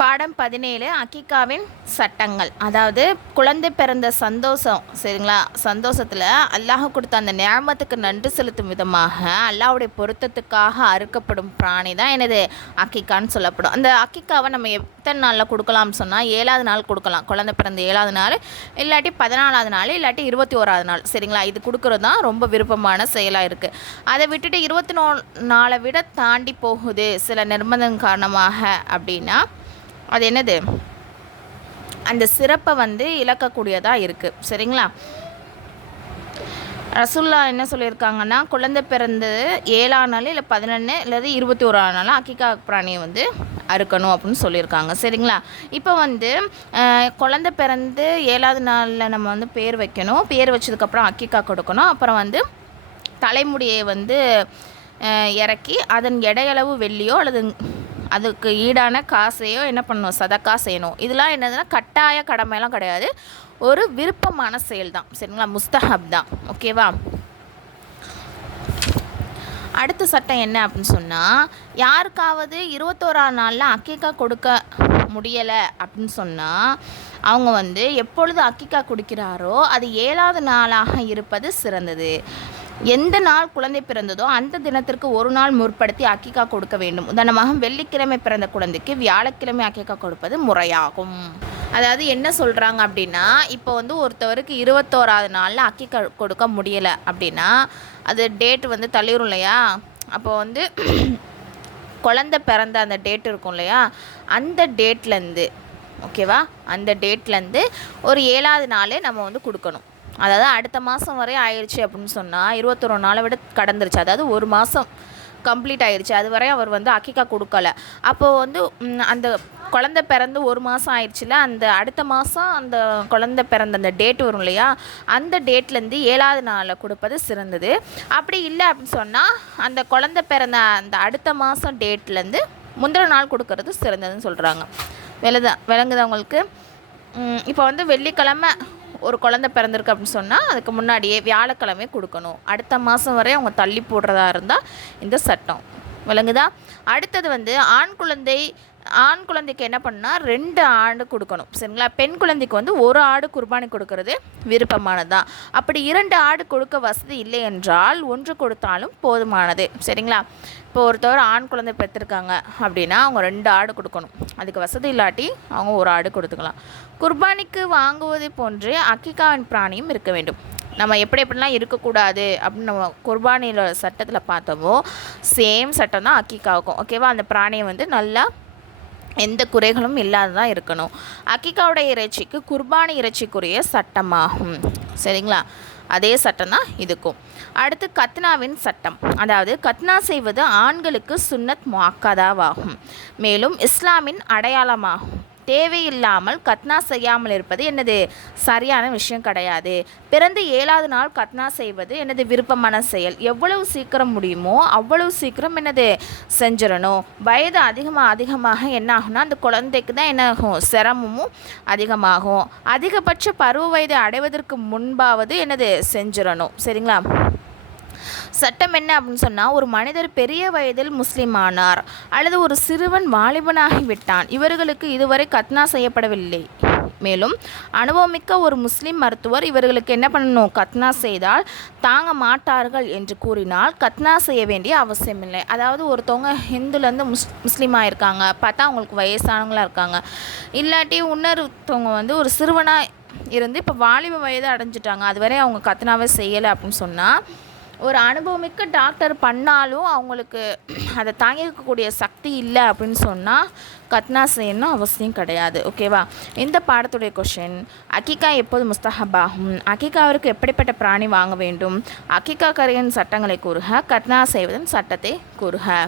பாடம் 17 அக்கீக்காவின் சட்டங்கள். அதாவது குழந்தை பிறந்த சந்தோஷம், சரிங்களா? சந்தோஷத்தில் அல்லாஹ் கொடுத்த அந்த நியாமத்துக்கு நன்றி செலுத்தும் விதமாக அல்லாஹ்வுடைய பொருத்தத்துக்காக அறுக்கப்படும் பிராணி தான் எனது அக்கீக்கான்னு சொல்லப்படும். அந்த அக்கீக்காவை நம்ம எத்தனை நாளில் கொடுக்கலாம்னு சொன்னால் 7வது நாள் கொடுக்கலாம். குழந்தை பிறந்த 7வது நாள், இல்லாட்டி 14வது நாள், இல்லாட்டி 21வது நாள், சரிங்களா? இது கொடுக்குறது தான் ரொம்ப விருப்பமான செயலாக இருக்குது. அதை விட்டுட்டு 24 விட தாண்டி போகுது சில நிர்பந்தம் காரணமாக அப்படின்னா அது என்னது, அந்த சிறப்பை இழக்கக்கூடியதாக இருக்குது, சரிங்களா? ரசூல்லா என்ன சொல்லியிருக்காங்கன்னா, குழந்தை பிறந்து 7ஆம் நாள் இல்லை 11 இல்லை 21ஆம் நாள் அக்கீக்கா பிராணியை அறுக்கணும் அப்படின்னு சொல்லியிருக்காங்க, சரிங்களா? இப்போ குழந்தை பிறந்து 7வது நாளில் நம்ம பேர் வைக்கணும். பேர் வச்சதுக்கப்புறம் அக்கீக்கா கொடுக்கணும். அப்புறம் தலைமுடியை இறக்கி அதன் எடையளவு வெள்ளியோ அல்லது அதுக்கு ஈடான காசையோ என்ன பண்ணணும், சதக்கா செய்யணும். இதெல்லாம் என்னதுன்னா கட்டாய கடமையெல்லாம் கிடையாது, ஒரு விருப்பமான செயல் தான், சரிங்களா? முஸ்தஹப் தான், ஓகேவா? அடுத்த சட்டம் என்ன அப்படின்னு சொன்னால், யாருக்காவது 21ஆம் நாளில் அக்கீக்கா கொடுக்க முடியலை அப்படின்னு சொன்னால் அவங்க எப்பொழுது அக்கீக்கா கொடுக்கிறாரோ அது 7வது நாளாக இருப்பது சிறந்தது. எந்த நாள் குழந்தை பிறந்ததோ அந்த தினத்திற்கு ஒரு நாள் முற்படுத்தி அக்கீக்கா கொடுக்க வேண்டும். உதாரணமாக வெள்ளிக்கிழமை பிறந்த குழந்தைக்கு வியாழக்கிழமை அக்கீக்கா கொடுப்பது முறையாகும். அதாவது என்ன சொல்கிறாங்க அப்படின்னா, இப்போ ஒருத்தவருக்கு 21ஆவது நாளில் அக்கீக்கா கொடுக்க முடியலை அப்படின்னா அது டேட்டு தள்ளிடும் இல்லையா? அப்போ குழந்தை பிறந்த அந்த டேட் இருக்கும் இல்லையா, அந்த டேட்லேருந்து, ஓகேவா, அந்த டேட்லேருந்து ஒரு 7வது நாள் நம்ம கொடுக்கணும். அதாவது அடுத்த மாதம் வரை ஆயிடுச்சு அப்படின்னு சொன்னால் 21 நாளை விட கடந்துருச்சு, அதாவது ஒரு மாதம் கம்ப்ளீட் ஆயிடுச்சு, அது வரை அவர் அக்கீக்கா கொடுக்கல. அப்போது அந்த குழந்தை பிறந்து ஒரு மாதம் ஆயிடுச்சுல, அந்த அடுத்த மாதம் அந்த குழந்தை பிறந்த அந்த டேட் வரும் இல்லையா, அந்த டேட்லேருந்து 7வது நாளில் கொடுப்பது சிறந்தது. அப்படி இல்லை அப்படின்னு சொன்னால் அந்த குழந்தை பிறந்த அந்த அடுத்த மாதம் டேட்லேருந்து முந்தின நாள் கொடுக்கறது சிறந்ததுன்னு சொல்கிறாங்க. விளங்குதா உங்களுக்கு? இப்போ வெள்ளிக்கிழமை ஒரு குழந்தை பிறந்திருக்கு அப்படின்னு சொன்னால் அதுக்கு முன்னாடியே வியாழக்கிழமை கொடுக்கணும். அடுத்த மாதம் வரை அவங்க தள்ளி போடுறதா இருந்தால் இந்த சட்டம். விளங்குதா? அடுத்தது ஆண் குழந்தைக்கு என்ன பண்ணால் 2 ஆடு கொடுக்கணும், சரிங்களா? பெண் குழந்தைக்கு 1 ஆடு குர்பானி கொடுக்கறது விருப்பமானது தான். அப்படி 2 ஆடு கொடுக்க வசதி இல்லை என்றால் 1 கொடுத்தாலும் போதுமானது, சரிங்களா? இப்போ ஒருத்தவர் ஆண் குழந்தை பெற்றிருக்காங்க அப்படின்னா அவங்க 2 ஆடு கொடுக்கணும். அதுக்கு வசதி இல்லாட்டி அவங்க 1 ஆடு கொடுத்துக்கலாம். குர்பானிக்கு வாங்குவது போன்று அக்கீக்காவின் பிராணியும் இருக்க வேண்டும். நம்ம எப்படிலாம் இருக்கக்கூடாது அப்படின்னு நம்ம குர்பானியில் சட்டத்தில் பார்த்தோமோ சேம் சட்டம் தான் அக்கீக்காவுக்கும், ஓகேவா? அந்த பிராணியை நல்லா எந்த குறைகளும் இல்லாததான் இருக்கணும். அக்கீக்காவுடைய இறைச்சிக்கு குர்பானி இறைச்சிக்குரிய சட்டமாகும், சரிங்களா? அதே சட்டம் தான் இதுக்கும். அடுத்து கத்னாவின் சட்டம். அதாவது கத்னா செய்வது ஆண்களுக்கு சுன்னத் முஅக்கதாவாகும், மேலும் இஸ்லாமின் அடையாளமாகும். தேவையில்லாமல் கத்னா செய்யாமல் இருப்பது என்னது சரியான விஷயம் கிடையாது. பிறந்து 7வது நாள் கத்னா செய்வது என்னது விருப்பமான செயல். எவ்வளவு சீக்கிரம் முடியுமோ அவ்வளவு சீக்கிரம் என்னது செஞ்சிடணும். வயது அதிகமாக என்ன ஆகும்னா அந்த குழந்தைக்கு தான் என்ன ஆகும், சிரமமும் அதிகமாகும். அதிகபட்ச பருவ வயது அடைவதற்கு முன்பாவது என்னது செஞ்சிடணும், சரிங்களா? சட்டம் என்ன அப்படின்னு சொன்னால், ஒரு மனிதர் பெரிய வயதில் முஸ்லீம் ஆனார் அல்லது ஒரு சிறுவன் வாலிபனாகிவிட்டான், இவர்களுக்கு இதுவரை கத்னா செய்யப்படவில்லை. மேலும் அனுபவமிக்க ஒரு முஸ்லீம் மருத்துவர் இவர்களுக்கு என்ன பண்ணணும், கத்னா செய்தால் தாங்க மாட்டார்கள் என்று கூறினால் கத்னா செய்ய வேண்டிய அவசியமில்லை. அதாவது ஒருத்தவங்க ஹிந்துலேருந்து முஸ்லீமாக இருக்காங்க, பார்த்தா அவங்களுக்கு வயசானவங்களாக இருக்காங்க, இல்லாட்டி இன்னொருத்தவங்க ஒரு சிறுவனாக இருந்து இப்போ வாலிப வயது அடைஞ்சிட்டாங்க, அதுவரை அவங்க கத்னாவே செய்யலை அப்படின்னு சொன்னால் ஒரு அனுபவமிக்க டாக்டர் பண்ணாலும் அவங்களுக்கு அதை தாங்கிக்கக்கூடிய சக்தி இல்லை அப்படின்னு சொன்னால் கத்னா செய்யணும் அவசியம் கிடையாது, ஓகேவா? இந்த பாடத்துடைய கொஷின், அக்கீக்கா எப்போது முஸ்தஹபாகும், அக்கீக்காவிற்கு எப்படிப்பட்ட பிராணி வாங்க வேண்டும், அக்கீக்கா கரையின் சட்டங்களை கூறுக, கத்னா செய்வதன் சட்டத்தை கூறுக.